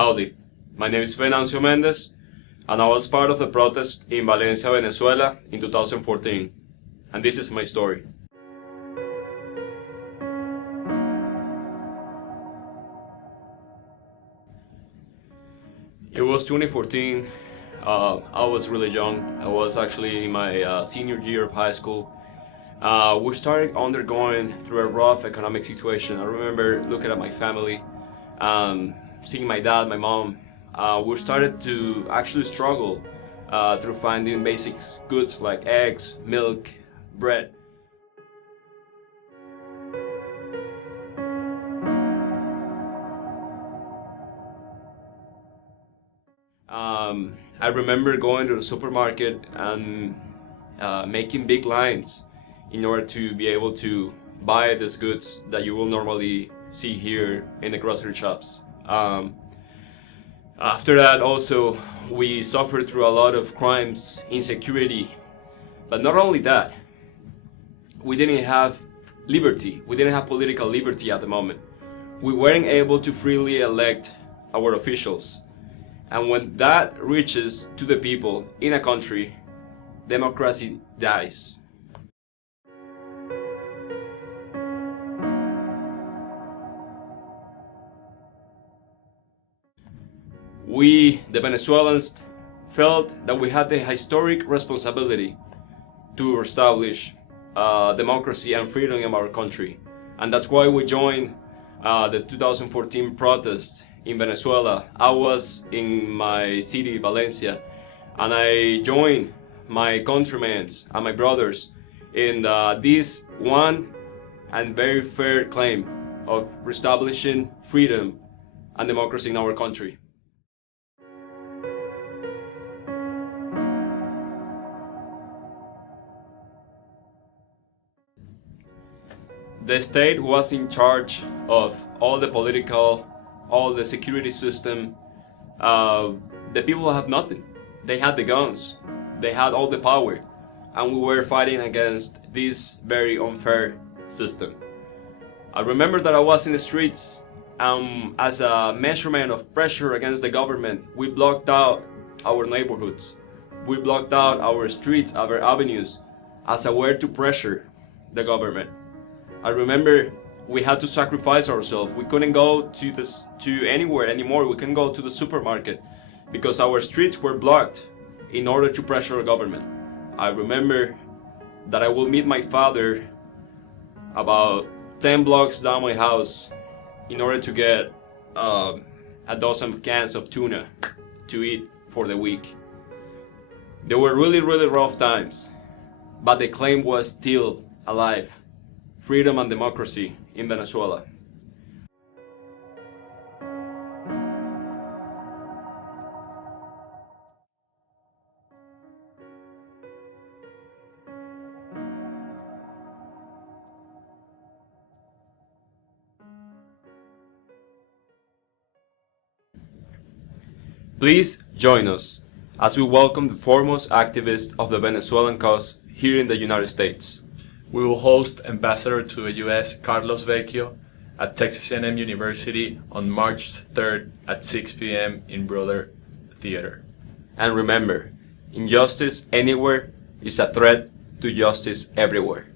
Howdy, my name is Venancio Mendez, and I was part of the protest in Valencia, Venezuela in 2014, and this is my story. It was 2014. I was really young. I was actually in my senior year of high school. We started undergoing through a rough economic situation. I remember looking at my family, seeing my dad, my mom. We started to actually struggle through finding basic goods like eggs, milk, bread. I remember going to the supermarket and making big lines in order to be able to buy these goods that you will normally see here in the grocery shops. After that also, we suffered through a lot of crimes, insecurity, but not only that, we didn't have liberty. We didn't have political liberty at the moment. We weren't able to freely elect our officials. And when that reaches to the people in a country, democracy dies. We, the Venezuelans, felt that we had the historic responsibility to establish democracy and freedom in our country. And that's why we joined the 2014 protest in Venezuela. I was in my city, Valencia, and I joined my countrymen and my brothers in this one and very fair claim of reestablishing freedom and democracy in our country. The state was in charge of all the political, all the security system. The people had nothing. They had the guns. They had all the power. And we were fighting against this very unfair system. I remember that I was in the streets as a measurement of pressure against the government. We blocked out our neighborhoods. We blocked out our streets, our avenues as a way to pressure the government. I remember we had to sacrifice ourselves. We couldn't go to anywhere anymore. We couldn't go to the supermarket because our streets were blocked in order to pressure the government. I remember that I would meet my father about 10 blocks down my house in order to get a dozen cans of tuna to eat for the week. They were really, really rough times, but the claim was still alive. Freedom and democracy in Venezuela. Please join us as we welcome the foremost activists of the Venezuelan cause here in the United States. We will host Ambassador to the U.S. Carlos Vecchio at Texas A&M University on March 3rd at 6 p.m. in Brother Theater. And remember, injustice anywhere is a threat to justice everywhere.